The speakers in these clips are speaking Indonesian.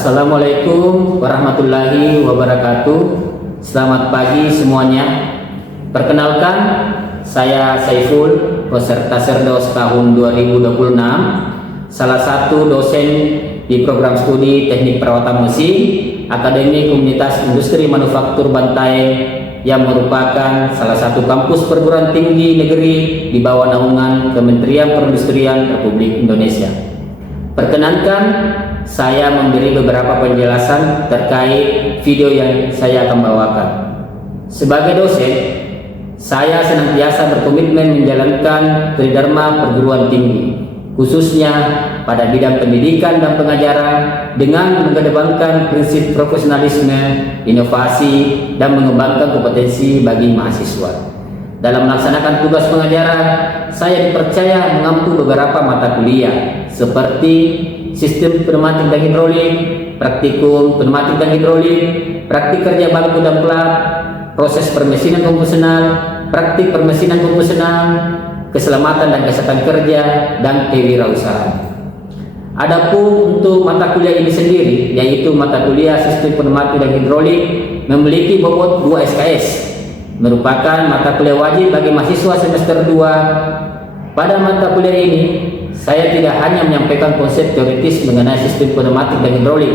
Assalamualaikum warahmatullahi wabarakatuh. Selamat pagi semuanya. Perkenalkan, saya Saiful, peserta Serdos tahun 2026, salah satu dosen di program studi Teknik Perawatan Mesin Akademi Komunitas Industri Manufaktur Bantaeng, yang merupakan salah satu kampus perguruan tinggi negeri di bawah naungan Kementerian Perindustrian Republik Indonesia. Perkenankan, saya memberi beberapa penjelasan terkait video yang saya akan bawakan. Sebagai dosen, saya senantiasa berkomitmen menjalankan tridharma perguruan tinggi, khususnya pada bidang pendidikan dan pengajaran, dengan mengedepankan prinsip profesionalisme, inovasi, dan mengembangkan kompetensi bagi mahasiswa. Dalam melaksanakan tugas pengajaran, saya dipercaya mengampu beberapa mata kuliah seperti sistem pneumatik dan hidrolik, praktikum pneumatik dan hidrolik, praktik kerja bangku dan plat, proses permesinan konvensional, praktik permesinan konvensional, keselamatan dan kesehatan kerja, dan kewirausahaan. Adapun untuk mata kuliah ini sendiri, yaitu mata kuliah sistem pneumatik dan hidrolik, memiliki bobot 2 SKS, merupakan mata kuliah wajib bagi mahasiswa semester 2. Pada mata kuliah ini, saya tidak hanya menyampaikan konsep teoritis mengenai sistem pneumatik dan hidrolik,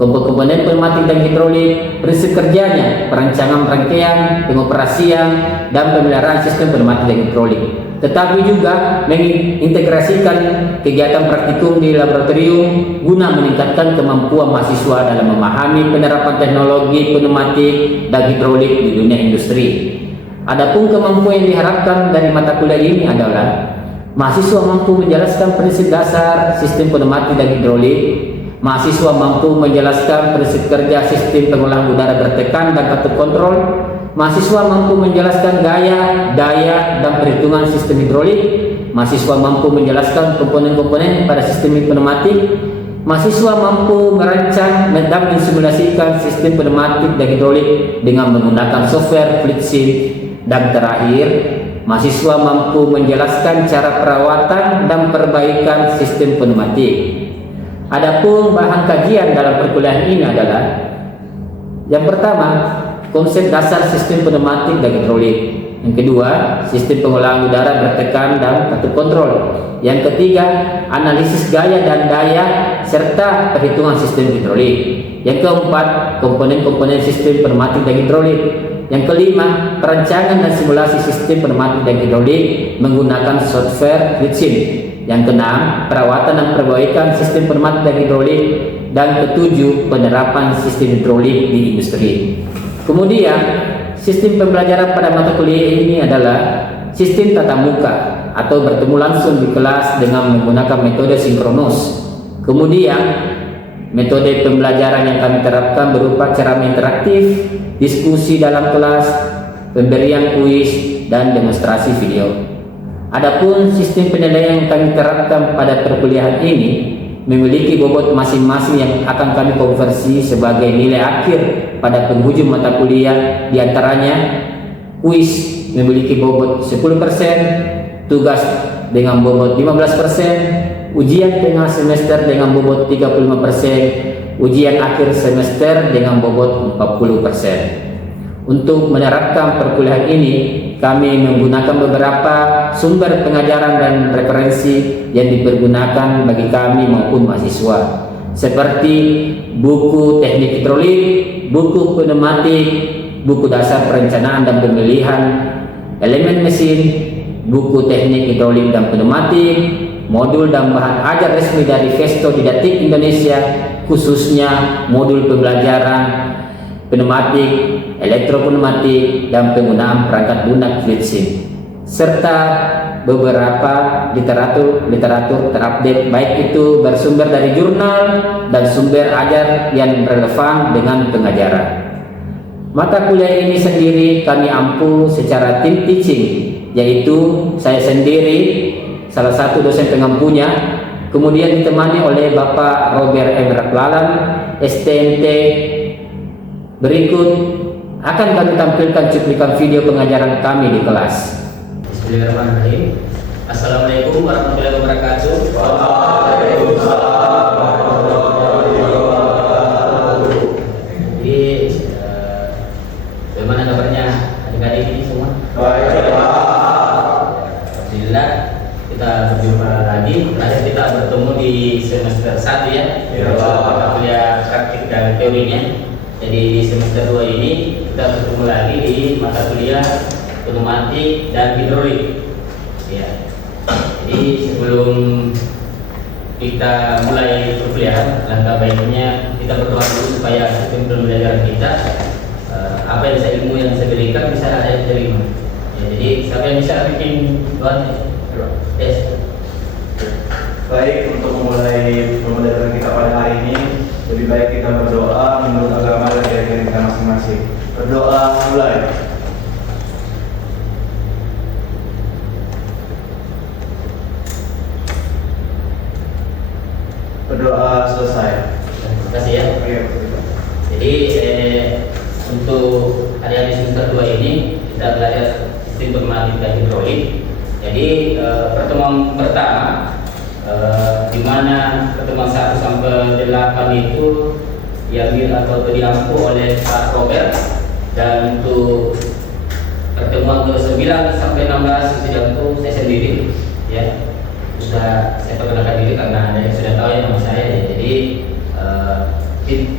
komponen pneumatik dan hidrolik, prinsip kerjanya, perancangan rangkaian, pengoperasian, dan pemeliharaan sistem pneumatik dan hidrolik, tetapi juga mengintegrasikan kegiatan praktikum di laboratorium guna meningkatkan kemampuan mahasiswa dalam memahami penerapan teknologi pneumatik dan hidrolik di dunia industri. Adapun kemampuan yang diharapkan dari mata kuliah ini adalah mahasiswa mampu menjelaskan prinsip dasar sistem pneumatik dan hidrolik, mahasiswa mampu menjelaskan prinsip kerja sistem pengolahan udara bertekan dan katup kontrol, mahasiswa mampu menjelaskan gaya, daya, dan perhitungan sistem hidrolik, mahasiswa mampu menjelaskan komponen-komponen pada sistem pneumatik, mahasiswa mampu merancang dan mensimulasikan sistem pneumatik dan hidrolik dengan menggunakan software fluid sim, dan terakhir, mahasiswa mampu menjelaskan cara perawatan dan perbaikan sistem pneumatik. Adapun bahan kajian dalam perkuliahan ini adalah: yang pertama, konsep dasar sistem pneumatik dan hidrolik; yang kedua, sistem pengolahan udara bertekan dan katup kontrol; yang ketiga, analisis gaya dan daya serta perhitungan sistem hidrolik; yang keempat, komponen-komponen sistem pneumatik dan hidrolik; yang kelima, perancangan dan simulasi sistem pneumatik dan hidrolik menggunakan software fluid sim; yang keenam, perawatan dan perbaikan sistem pneumatik dan hidrolik; dan ketujuh, penerapan sistem hidrolik di industri. Kemudian, sistem pembelajaran pada mata kuliah ini adalah sistem tatap muka atau bertemu langsung di kelas dengan menggunakan metode sinkronus. Kemudian, metode pembelajaran yang kami terapkan berupa ceramah interaktif, diskusi dalam kelas, pemberian kuis, dan demonstrasi video. Adapun sistem penilaian yang kami terapkan pada perkuliahan ini memiliki bobot masing-masing yang akan kami konversi sebagai nilai akhir pada penghujung mata kuliah. Di antaranya, kuis memiliki bobot 10%, tugas dengan bobot 15%, ujian tengah semester dengan bobot 35%, ujian akhir semester dengan bobot 40%. Untuk menerapkan perkuliahan ini, kami menggunakan beberapa sumber pengajaran dan referensi yang dipergunakan bagi kami maupun mahasiswa, seperti buku teknik hidrolik, buku pneumatik, buku dasar perencanaan dan pemilihan elemen mesin, buku teknik hidrolik dan pneumatik, modul dan bahan ajar resmi dari Vesto Didaktik Indonesia, khususnya modul pembelajaran pneumatik, elektropneumatik, dan penggunaan perangkat lunak fluid sim, serta beberapa literatur terupdate, baik itu bersumber dari jurnal dan sumber ajar yang relevan dengan pengajaran. Mata kuliah ini sendiri kami ampu secara tim teaching, yaitu saya sendiri, salah satu dosen pengampunya, kemudian ditemani oleh Bapak Robert M. Raklalan, STMT. Berikut akan kami tampilkan cuplikan video pengajaran kami di kelas. Bismillahirrahmanirrahim. Assalamualaikum warahmatullahi wabarakatuh. Waalaikumsalam warahmatullahi wabarakatuh. Gimana kabarnya adik-adik ini semua? Baik, Pak. Alhamdulillah, kita berjumpa lagi. Terakhir kita bertemu di semester 1 ya. Iya, Pak. Mata kuliah praktik dan teorinya. Jadi di semester 2 ini kita bertemu lagi di mata kuliah pneumatik dan hidrolik. Ya. Jadi sebelum kita mulai perkuliahan, langkah baiknya kita berdoa dulu supaya sistem pembelajaran kita apa yang saya ilmu yang saya berikan bisa ada yang diterima. Ya, jadi siapa yang bisa bikin doa? Yes. Baik, untuk memulai pembelajaran kita pada hari ini, lebih baik kita berdoa menurut agama dan keyakinan kita masing-masing. Berdoa mulai. Berdoa selesai. Terima kasih ya. Oke. Jadi untuk adik-adik semester 2 ini kita belajar sistem pneumatik dan hidrolik. Jadi pertemuan pertama di mana pertemuan 1 sampai 8 itu diambil atau diampu oleh Pak Robert, dan untuk pertemuan ke 9 sampai 16 itu diampu saya sendiri ya. Sudah saya perkenalkan diri karena ada yang sudah tahu ya nama saya ya. Jadi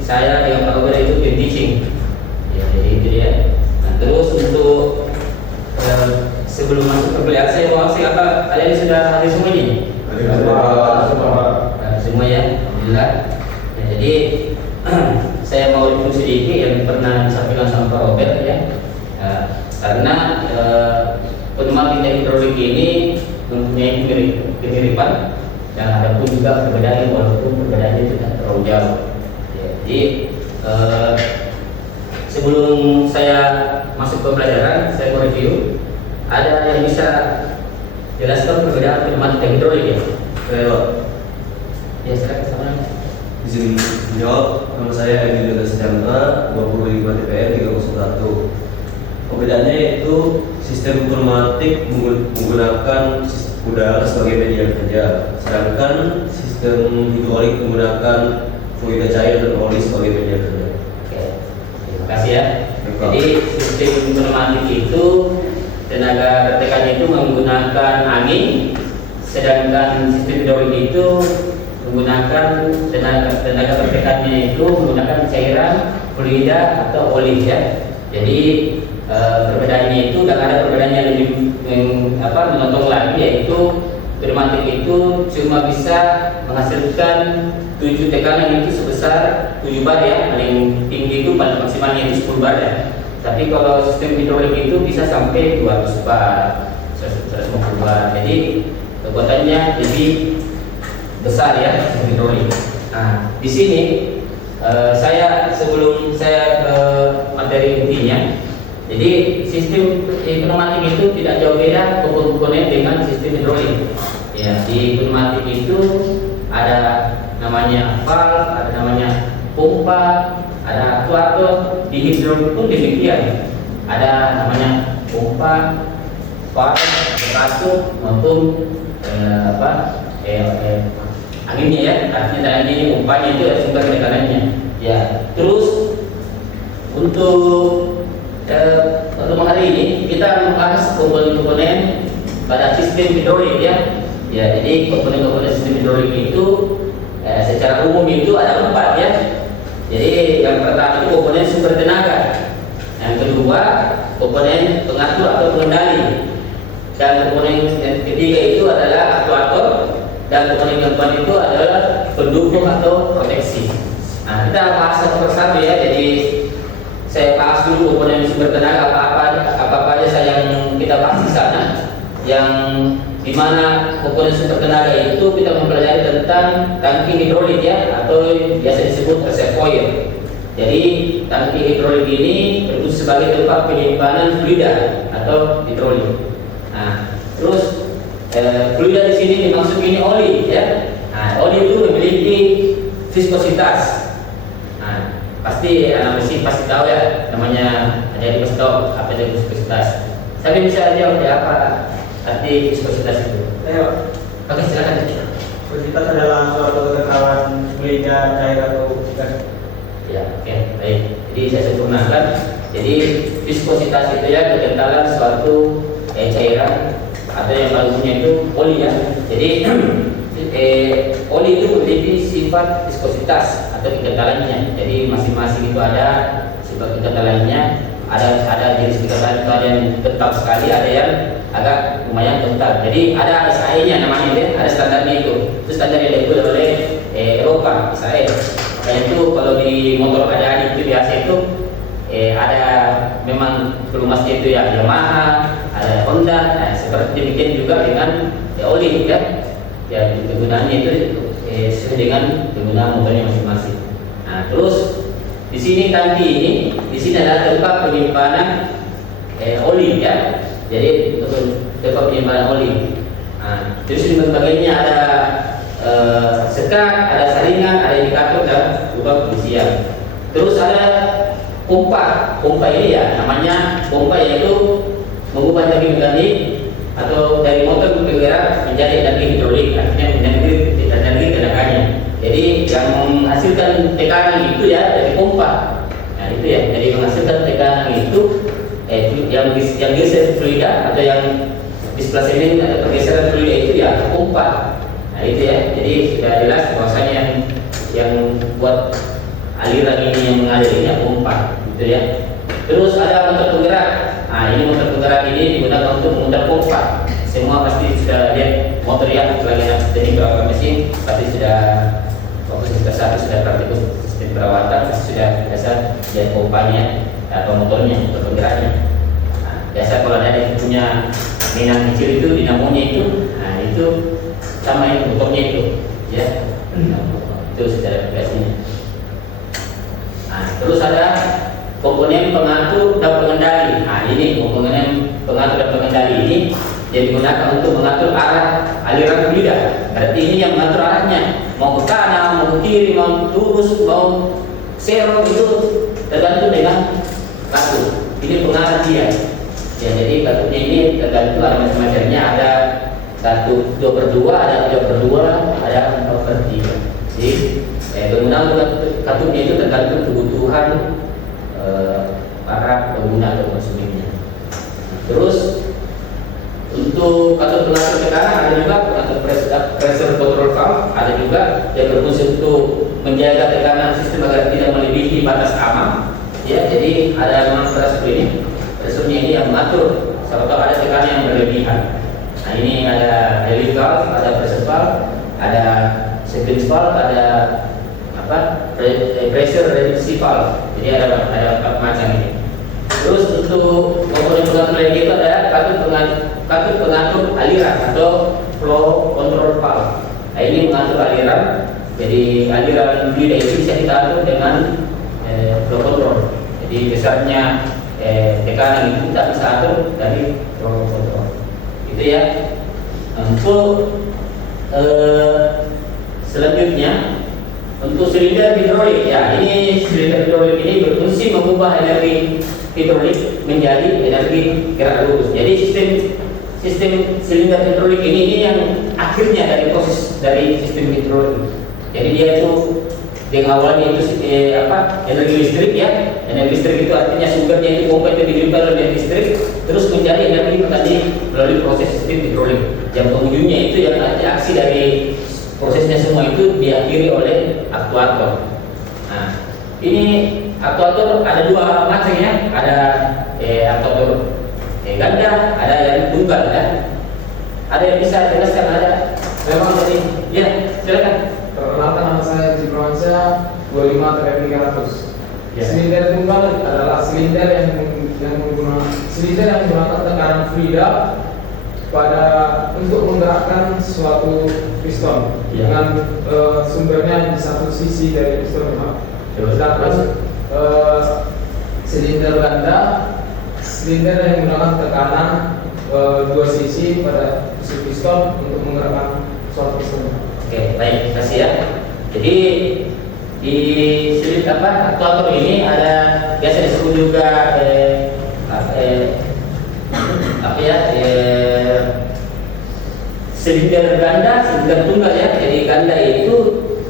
saya dengan Pak Robert itu tim teaching ya, jadi itu ya. Nah, terus untuk sebelum masuk perkuliahan saya mau kasih apa, kalian sudah hadir semuanya? Semua ya, alhamdulillah ya. Jadi saya mau review sedikit yang pernah disampaikan sama Pak Robert ya. Karena pneumatik dan hidrolik ini mempunyai kemiripan dan ada pun juga perbedaan, walaupun perbedaannya tidak terlalu jauh ya. Jadi sebelum saya masuk ke pelajaran, saya mau review. Ada yang bisa jelaskan perbedaan pneumatik dan hidrolik ya? Ya, silakan sama. Izin menjawab, nama saya Emilio Dasjandra, 25 TPM 301. Perbedaannya yaitu sistem pneumatik menggunakan udara sebagai media kerja, sedangkan sistem hidrolik menggunakan fluida cair dan oli sebagai media kerja. Oke, terima kasih ya. Jadi sistem pneumatik itu tenaga pertekanannya itu menggunakan angin, sedangkan sistem hidrolik itu menggunakan tenaga pertekanannya itu menggunakan cairan, fluida atau oli ya. Jadi perbedaannya itu, dan ada perbedaan yang lebih menonton lagi, yaitu pneumatik itu cuma bisa menghasilkan 7 tekanan itu sebesar 7 bar ya, paling tinggi itu paling maksimalnya itu 10 bar ya. Tapi kalau sistem hidrolik itu bisa sampai 200 bar, 150 bar. Jadi kekuatannya lebih besar ya sistem hidrolik. Nah, di sini sebelum saya ke materi intinya. Jadi sistem pneumatik itu tidak jauh beda komponen dengan sistem hidrolik. Ya, di pneumatik itu ada namanya valve, ada namanya pompa, ada aktuator. Di hidrolik pun demikian. Ada namanya pompa, valve, aktuator maupun anginnya ya. Artinya ini pompanya itu sumber tekanannya. Ya, terus untuk pertemuan hari ini kita membahas komponen-komponen pada sistem hidrolik ya. Ya, jadi komponen-komponen sistem hidrolik itu secara umum itu ada 4 ya. Jadi yang pertama itu komponen sumber tenaga, yang kedua komponen pengatur atau pengendali, dan komponen yang ketiga itu adalah aktuator, dan komponen keempat itu adalah pendukung atau proteksi. Nah, kita bahas satu persatu ya. Jadi saya bahas dulu komponen sumber tenaga apa aja yang kita bahas di sana. Yang dimana komponen sumber tenaga itu kita mempelajari tentang tangki hidrolik ya, atau biasa disebut reservoir. Jadi tangki hidrolik ini berfungsi sebagai tempat penyimpanan fluida atau hidrolik. Nah, terus fluida di sini dimaksud ini oli ya. Nah, oli itu memiliki viskositas. Nah, pasti anak mesin pasti tahu ya, namanya ada pasti tahu apa itu viskositas. Tapi bisa jawab ya, apa arti viskositas itu? Ayo. Oke, silakan. Viskositas adalah suatu kekekalan fluida cair atau gas. Ya, oke, baik. Jadi saya sempurnakan Jadi viskositas itu ya kekentalan suatu cairan atau yang paling umumnya itu oli ya. Jadi oli itu memiliki sifat viskositas atau kekentalannya. Jadi masing-masing itu ada sifat kekentalannya. Ada jenis kekentalan itu ada yang kental sekali, ada yang agak lumayan kental. Jadi ada SAE-nya namanya ya, ada standarnya itu. Itu standar yang dibuat oleh Eropa, SAE. Makanya itu kalau di motor ada itu biasa itu ada memang pelumasnya itu ya Yamaha, ada Honda. Nah, seperti demikian juga dengan oli ya. Ya kegunaannya itu sesuai dengan penggunaan motornya masing-masing. Nah, terus di sini tangki ini, di sini adalah tempat penyimpanan oli ya. Jadi tempat penyimpanan oli. Nah, terus di bagiannya ada sekat, ada saringan, ada indikator dan lubang pengisian. Terus ada pompa. Pompa ini ya namanya pompa, yaitu mengubah energi mekanik atau dari motor bergerak menjadi energi hidrolik, artinya energi tenagannya. Jadi yang menghasilkan tekanan itu ya dari pompa. Nah itu ya, jadi menghasilkan tekanan itu yang geser fluida atau yang displacement atau pergeseran fluida itu ya pompa. Nah itu ya, jadi sudah jelas bahwasanya yang buat aliran ini yang mengalir ini pompa, gitu ya. Terus ada motor penggerak. Nah ini motor penggerak ini digunakan untuk memutar pompa. Semua pasti sudah lihat motor yang lagi jadi beberapa mesin pasti sudah waktu semester 1 sudah praktikum sistem perawatan, sudah biasa lihat pompanya atau motor penggeraknya. Nah, biasa kalau ada yang punya mainan kecil itu dinamonya itu, nah itu sama yang motornya itu, ya. Itu sudah biasanya. Nah, terus ada komponen pengatur dan pengendali. Nah, ini komponen pengatur dan pengendali ini yang digunakan untuk mengatur arah aliran fluida. Berarti ini yang mengatur arahnya, mau ke kanan, mau ke kiri, mau lurus, mau serong, itu tergantung dengan katut. Ini pengarah dia. Ya, jadi katutnya ini tergantung ada macam-macamnya. Ada 2/2, ada 3/2, ada 4/3. Jadi penggunaan katutnya itu tergantung kebutuhan para pengguna atau konsumennya. Terus untuk katut pengatur tekanan ada juga pengatur pressure control valve, ada juga yang berfungsi untuk menjaga tekanan sistem agar tidak melebihi batas aman. Ya, jadi ada memang pressure ini, pressurenya ini yang mengatur. Kalau ada tekanan yang berlebihan. Nah ini ada relief valve, ada pressure valve, ada sequence valve, ada pressure reduction valve. Jadi ada 4 macam ini. Terus untuk komponen pengatur lain itu ada katut pengatur aliran atau flow control valve. Nah ini mengatur aliran. Jadi aliran fluida itu bisa kita atur dengan flow control. Jadi besarnya tekanan itu kita bisa atur dari flow control. Itu ya. Untuk selanjutnya untuk silinder hidrolik ya, ini silinder hidrolik ini berfungsi mengubah energi hidrolik menjadi energi gerak lurus. Jadi sistem silinder hidrolik ini yang akhirnya dari proses dari sistem hidrolik. Jadi dia itu yang awalnya itu energi listrik ya. Energi listrik itu artinya sumbernya itu pompa itu dilimpahkan oleh listrik terus menjadi energi tadi melalui proses sistem hidrolik. Yang pengunjungnya itu yang aksi dari prosesnya semua itu diakhiri oleh aktuator. Nah, ini aktuator ada 2 macam ya. Ada aktuator ganda, ada yang tunggal ya. Ada yang bisa jelaskan? Ada? Memang tadi. Ya, silakan. Perkenalkan, nama saya Jibrwansyah, 25 TPM 300. Ya. Silinder tunggal adalah silinder yang menggunakan tekanan fluida untuk menggerakkan suatu piston dengan sumbernya di satu sisi dari piston. Sedangkan silinder ganda, silinder yang menggunakan tekanan 2 sisi pada piston untuk menggerakkan suatu piston. Oke, baik, terima kasih ya. Jadi di silinder aktuator ini ada biasa disebut juga silinder ganda, silinder tunggal ya. Jadi ganda itu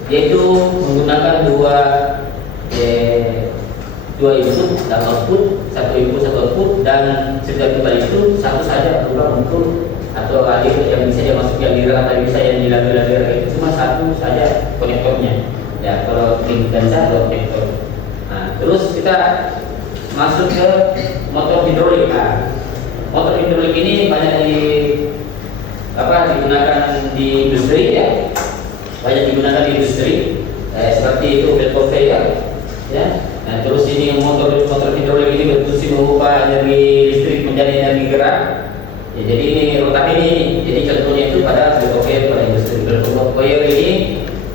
yaitu menggunakan dua input dan output satu input satu output, dan setiap pipa itu satu saja lubang untuk atau alir yang bisa dia masuk yang aliran atau bisa yang dilalir itu cuma satu saja konektornya. Ya, kalau link dansa dua konektor. Nah, terus kita masuk ke motor hidrolik. Nah, motor hidrolik ini banyak digunakan di industri ya, banyak digunakan di industri seperti itu Belcofe ya. Nah, terus ini motor hidrolik ini berfungsi mengubah energi listrik menjadi energi gerak. Ya, jadi ini rotan ini, jadi contohnya itu pada Belcofe, pada industri Belcofe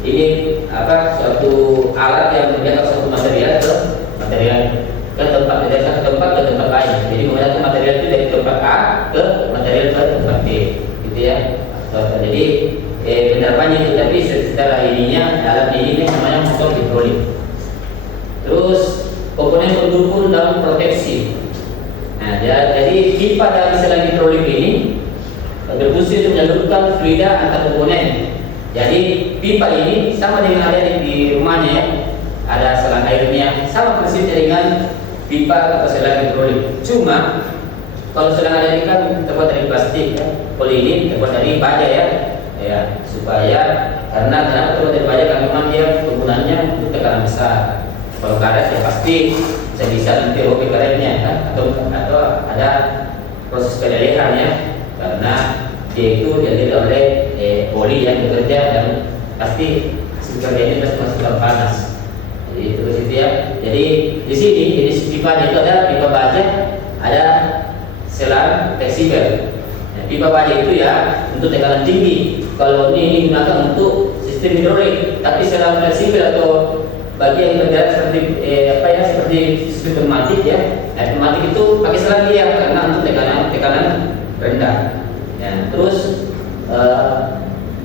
ini suatu alat yang menjaga suatu material ke tempat lain. Jadi menggunakan material itu dari tempat A ke material ke tempat B, gitu ya. Jadi penerapannya itu, tapi setelah ininya alat ini namanya motor hidrolik. Terus komponen pendukung dalam proteksi. Nah, jadi pipa dari selang hidrolik ini berfungsi untuk menyalurkan fluida antar komponen. Jadi pipa ini sama dengan ada di rumahnya ya, ada selang airnya, sama persisnya dengan pipa atau selang hidrolik. Cuma kalau selang ada ini kan terbuat dari plastik ya, poliin terbuat dari baja ya, supaya karena kenapa terbuat dari baja, karena memang dia penggunaannya untuk tekanan besar. Kalau karet ya pasti bisa nanti robek karetnya kan, atau ada proses pendelehan ya, karena dia itu didiri oleh poli yang bekerja dan pasti hasil kerjanya pasti masuk dalam panas. Jadi terus itu ya. Jadi di sini jenis pipa itu ada pipa baja, ada selang fleksibel. Nah, pipa baja itu ya untuk tekanan tinggi. Kalau ini digunakan untuk sistem hidrolik, tapi selang fleksibel atau bagi yang berjalan seperti seperti sistem pneumatik ya. Nah, pneumatik itu pakai selang dia karena untuk tekanan rendah. Ya, terus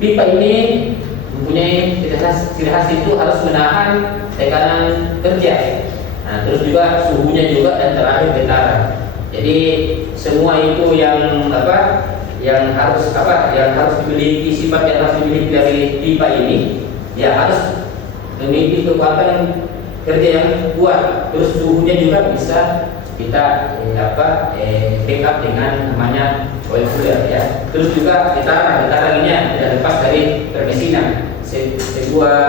pipa ini mempunyai ciri khas itu harus menahan tekanan kerja. Nah, terus juga suhunya juga, dan terakhir getaran. Jadi semua itu yang harus dimiliki, sifat yang harus dimiliki dari pipa ini ya, harus memiliki kekuatan kerja yang kuat. Terus suhunya juga bisa kita backup dengan namanya oil cooler ya. Terus juga getaran ini tidak lepas dari permesinan. Sebuah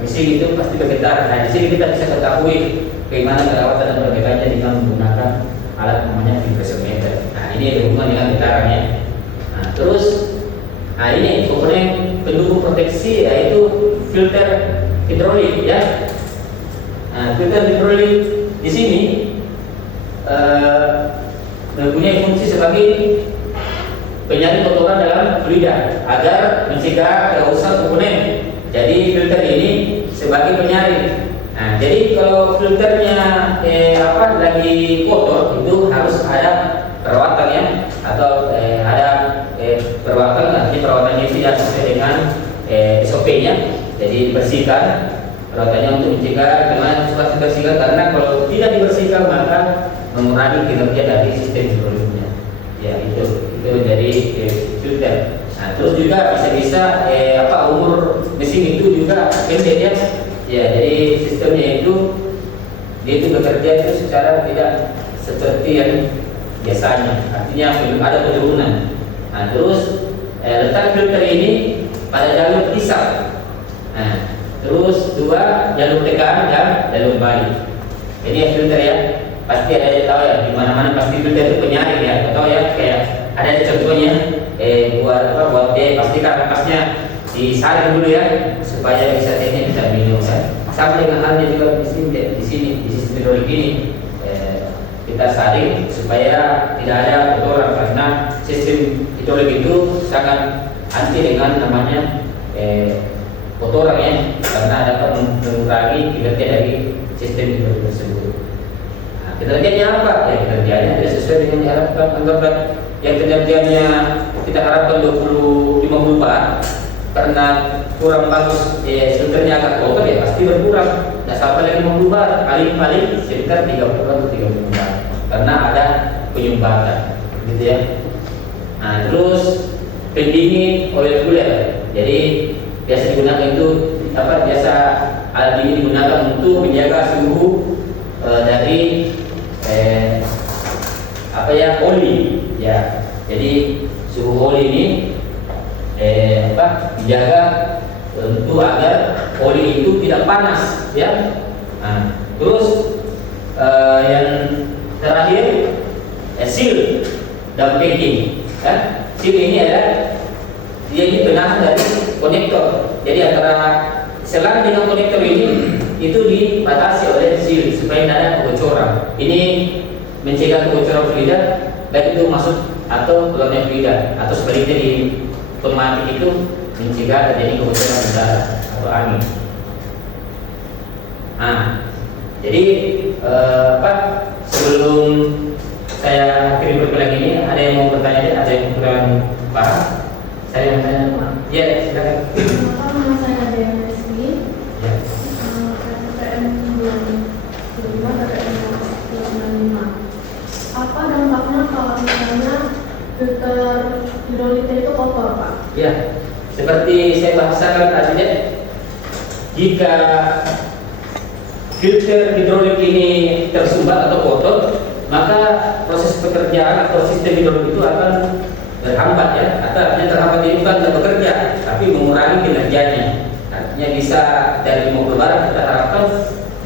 mesin itu pasti bergetar. Nah, di sini kita bisa ketahui bagaimana perawatan dan perbaikannya dengan menggunakan alat namanya vibrometer. Nah, ini berhubungan dengan getarannya. Nah, terus ini komponen pendukung proteksi yaitu filter hidrolik ya. Nah, filter hidrolik di sini mempunyai fungsi sebagai penyaring kotoran dalam fluida agar mencegah kerusakan komponen. Jadi filter ini sebagai penyaring. Nah, jadi kalau filternya lagi kotor itu harus ada perawatannya atau ada perawatan. Nanti perawatannya tidak sesuai dengan SOP-nya. Jadi dibersihkan perawatannya untuk mencegah dengan cepat dibersihkan, karena kalau tidak dibersihkan maka mengurangi kinerja dari sistem hidroliknya. Ya, itu dari filter. Nah, terus juga bisa umur mesin itu juga pendek ya. Ya, jadi sistemnya itu dia itu bekerja itu secara tidak seperti yang biasanya. Artinya ada penurunan. Nah, terus letak filter ini pada jalur pisah. Nah, terus dua jalur tekan dan jalur balik. Jadi ya filter ya, pasti ada yang tahu ya, di mana-mana pasti filter itu penyaring ya, atau ya kayak ada contohnya buat dia pastikan ampasnya disaring dulu ya supaya bisa teknik bisa minum ya. Sama dengan halnya juga di sini di sistem hidrolik ini kita saring supaya tidak ada kotoran, karena sistem hidrolik itu sangat anti dengan namanya kotoran ya, karena dapat mengurangi kinerja dari sistem hidrolik tersebut. Nah, kinerjanya apa? Ya, kinerjanya tidak sesuai dengan diharapkan. Anggaplah yang kinerjanya kita harapkan 50 bar, karena kurang bagus filternya agak kotor ya pasti berkurang. Nah, sampai 50 bar, paling sekitar 30 bar, karena ada penyumbatan, gitu ya. Nah, terus pendingin oil cooler. Jadi biasa digunakan itu alat ini digunakan untuk menjaga suhu dari apa ya, oli ya. Jadi suhu oli ini dijaga untuk agar oli itu tidak panas ya. Nah, terus yang terakhir seal dan packing kan. Seal ini adalah dia ini penahan dari konektor. Jadi antara selang dengan konektor ini itu dibatasi oleh seal supaya tidak ada kebocoran. Ini mencegah kebocoran fluida baik itu masuk atau keluarnya fluida, atau sebaliknya di pneumatik itu mencegah terjadi kebocoran udara atau angin. Nah, jadi sebelum saya akhiri perkuliahan ini, ada yang mau bertanya? Ada yang kurang paham? Saya mau tanya. Ya, silakan. Nama saya Diana Resmi. Ya. KPM 25, KPM 95. Apa dampaknya kalau misalnya filter hidroliknya itu kotor, Pak? Ya, seperti saya bahasakan tadi ya, jika filter hidrolik ini tersumbat atau kotor, maka proses pekerjaan atau sistem hidrolik itu akan terhambat ya. Artinya terhambat ini bukan tidak bekerja, tapi mengurangi kinerjanya. Artinya bisa dari 50 bar kita harapkan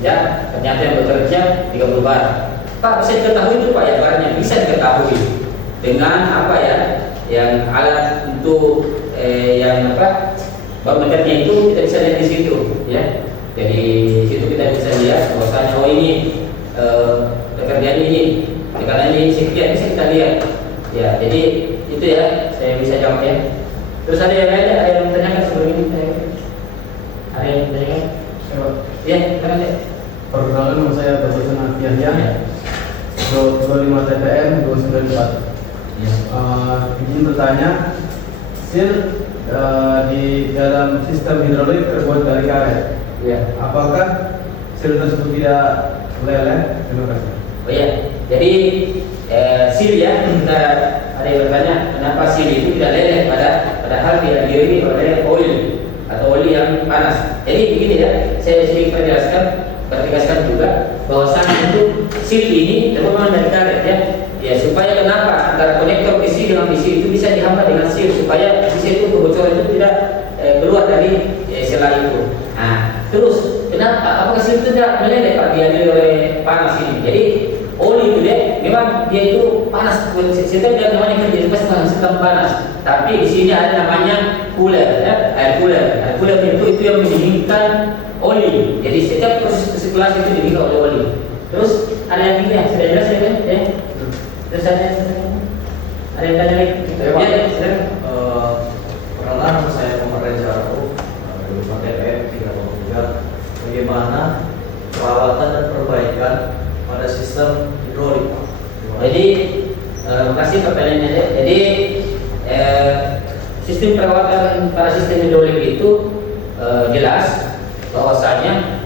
ya ternyata yang bekerja 30 bar. Pak, bisa diketahui itu Pak ya barnya? Bisa diketahui dengan apa ya? Yang alat untuk yang apa? Barometernya itu kita bisa lihat di situ ya. Jadi situ kita bisa lihat bahwasanya oh ini pekerjaan ini, karena ini sekian bisa kita lihat. Ya, jadi itu ya saya bisa jawab ya. Terus ada yang lain? Ada yang bertanyakan sebelum ini? Ada yang bertanyakan? Ya, silakan ya. Perkenalkan nama saya Bapak Sunafian ya. 25 TPM 294. Ya. Izin bertanya, seal di dalam sistem hidrolik terbuat dari karet. Ya. Apakah seal tersebut tidak meleleh? Terima kasih. Oh ya, jadi seal ya, kita ada yang bertanya kenapa seal itu tidak leleh padahal dia diiringi oleh oil atau oli yang panas. Jadi begini ya, saya sedikit pertegaskan juga bahwasanya itu seal ini terbuat dari karet ya. Ya supaya kenapa antara konektor PC dengan PC itu bisa dihambat dengan seal supaya PC itu kebocoran itu tidak keluar dari sela itu. Nah, terus kenapa? Apakah seal itu tidak meleleh Pak dialiri oleh panas ini? Jadi oli itu deh, memang dia itu panas. Setiap dia namanya kerja itu pasti menghasilkan panas. Tapi di sini ada namanya cooler, ya? Air cooler. Air cooler itu yang mendinginkan oli. Jadi setiap proses sirkulasi itu didinginkan oleh oli. Terus ada yang ini ya, sudah jelas ya kan? Ya. Terus ada yang tanya lagi? Ya, silakan. Perkenalkan nama saya Muhammad Reza Rauf, dari TPM 303. Bagaimana perawatan dan perbaikan pada sistem hidrolik? Jadi, makasih pertanyaannya. Jadi, sistem perawatan pada sistem hidrolik itu jelas bahwasanya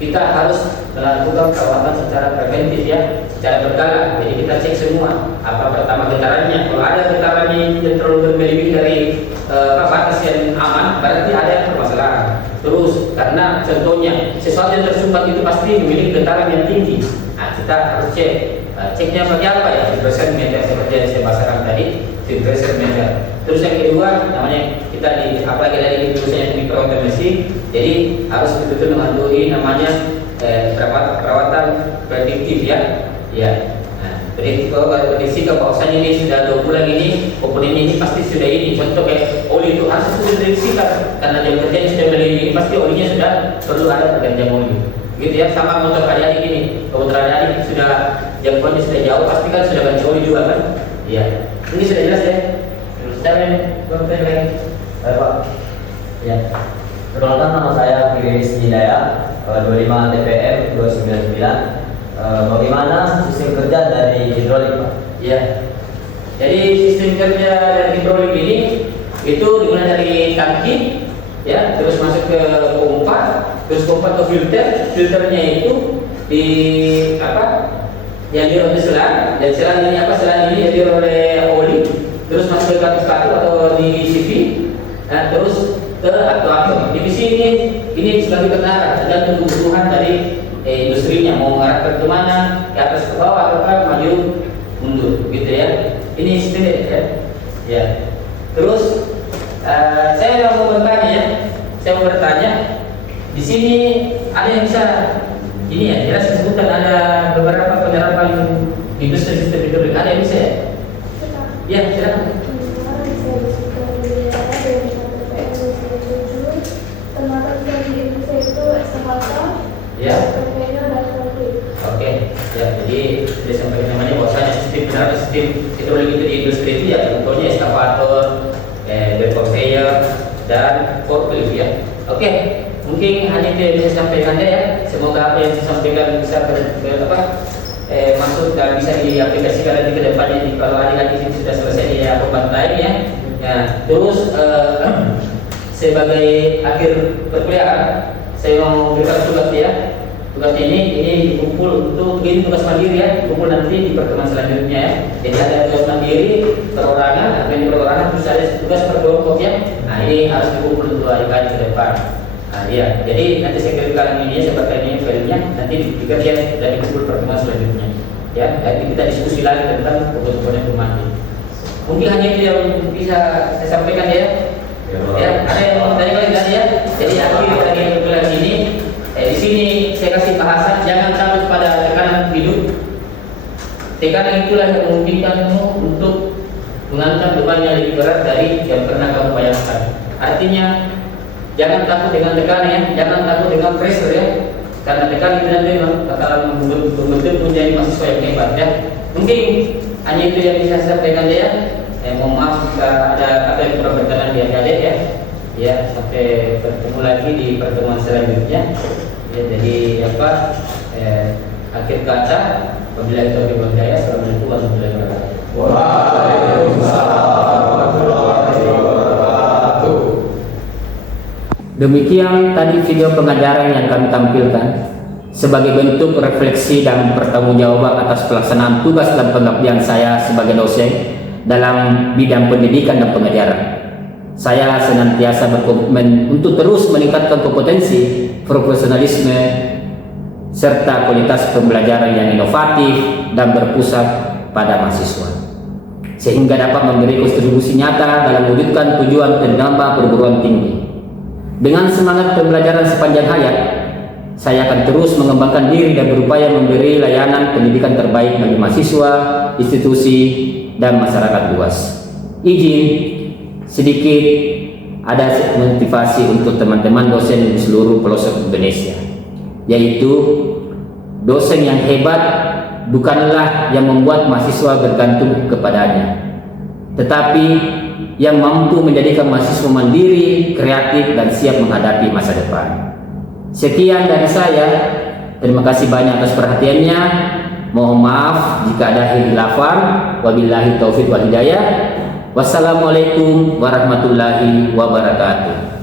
kita harus melakukan perawatan secara preventif ya, secara berkala. Jadi kita cek semua apa pertama getarannya. Kalau ada getarannya yang terlalu berlebih dari batas yang aman, berarti ada yang permasalahan. Terus karena contohnya sesuatu yang tersumbat itu pasti memiliki getaran yang tinggi. Nah, kita harus cek. Ceknya pakai apa ya? Filtration meter seperti yang saya bahasakan tadi, filtration meter. Terus yang kedua namanya kita apalagi dari tulisannya teknik perawatan mesin. Jadi harus betul-betul mematuhi namanya perawatan prediktif ya. Ya. Nah, prediksi bahwasanya ini sudah 2 bulan ini komponen ini pasti sudah ini. Contoh kayak oli itu harus diprediksikan karena jam kerjanya sudah melebihi, pasti olinya sudah perlu ada pergantian oli. Gitu ya, sama motor adik ini. Motor adik sudah jam kerjanya sudah jauh, pasti kan sudah ganti oli juga kan? Iya. Ini sudah jelas ya. Terus cara bertanya lagi. Baik Pak. Ya. Perkenalkan nama saya Firis Hidayah, 25 TPM 299. Bagaimana sistem kerja dari hidrolik Pak? Ya. Jadi sistem kerja dari hidrolik ini itu dimulai dari tangki, ya, terus masuk ke pompa, terus pompa ke filter, filternya itu di apa? Yang dioleh selang, dan selang ini apa? Selang ini dialiri oleh oli, terus masuk ke kartu atau di CV, nah, terus ke aktuator. Divisi ini sebagai penara tergantung kebutuhan dari industrinya mau mengarahkan kemana, ke atas ke bawah atau maju mundur, gitu ya. Ini sistem ya. Ya. Terus saya mau bertanya ya. Saya mau bertanya, di sini ada yang bisa ini ya, jelas disebutkan ada beberapa penerapan industri sistem hidrolik. Ada yang bisa ya? Ya, silakan. Ya. Oke, ya jadi sudah sampai namanya bahwasanya sistem penerapan sistem hidrolik itu di industri itu ya contohnya eskavator, conveyor dan forklift ya. Oke, mungkin hanya itu yang bisa sampaikan ya. Semoga apa yang disampaikan bisa masuk dan bisa diaplikasikan nanti ke depannya kalau adik-adik ini sudah selesai di pembantu lain ya. Ya, terus sebagai akhir perkuliahan saya mau berikan tugas ya. Tugas ini dikumpul untuk ini tugas mandiri ya, dikumpul nanti di pertemuan selanjutnya ya. Jadi ada tugas mandiri perorangan, ada perorangan terus ada tugas per kelompok ya. Nah ini harus dikumpul untuk adik-adik ke depan. Nah iya, jadi nanti saya kirimkan ini seperti ini filenya, nanti dikerjakan dan dikumpul pertemuan selanjutnya. Ya, nanti kita diskusi lagi tentang kebutuhan pemandi. Mungkin hanya itu yang bisa saya sampaikan ya. Ya, ada yang mau tanya lagi tadi ya. Jadi akhir dari perkuliahan ini, di sini saya kasih bahasan jangan takut pada tekanan hidup. Tekanan itulah yang memungkinkanmu untuk mengangkat beban yang lebih berat dari yang pernah kamu bayangkan. Artinya jangan takut dengan tekanan ya, jangan takut dengan pressure ya. Karena tekanan itu nanti akan membentuk menjadi mahasiswa yang hebat ya. Mungkin hanya itu yang bisa saya sampaikan ya. Mohon maaf jika ada kata yang kurang berkenan di adik ya. Ya, sampai bertemu lagi di pertemuan selanjutnya. Ya, jadi akhir kata wabillahi taufiq wal hidayah. Assalamualaikum warahmatullahi wabarakatuh. Waalaikumsalam warahmatullahi wabarakatuh. Demikian tadi video pengajaran yang kami tampilkan sebagai bentuk refleksi dan pertanggungjawaban atas pelaksanaan tugas dan pengabdian saya sebagai dosen dalam bidang pendidikan dan pengajaran. Saya senantiasa berkomitmen untuk terus meningkatkan kompetensi, profesionalisme, serta kualitas pembelajaran yang inovatif dan berpusat pada mahasiswa, sehingga dapat memberi kontribusi nyata dalam mewujudkan tujuan penambah perguruan tinggi. Dengan semangat pembelajaran sepanjang hayat, saya akan terus mengembangkan diri dan berupaya memberi layanan pendidikan terbaik bagi mahasiswa, institusi, dan masyarakat luas. Izin sedikit ada motivasi untuk teman-teman dosen di seluruh pelosok Indonesia, yaitu dosen yang hebat bukanlah yang membuat mahasiswa bergantung kepadanya, tetapi yang mampu menjadikan mahasiswa mandiri, kreatif, dan siap menghadapi masa depan. Sekian dari saya. Terima kasih banyak atas perhatiannya. Mohon maaf jika ada khilafan. Wabillahi taufiq wal hidayah. Wassalamualaikum warahmatullahi wabarakatuh.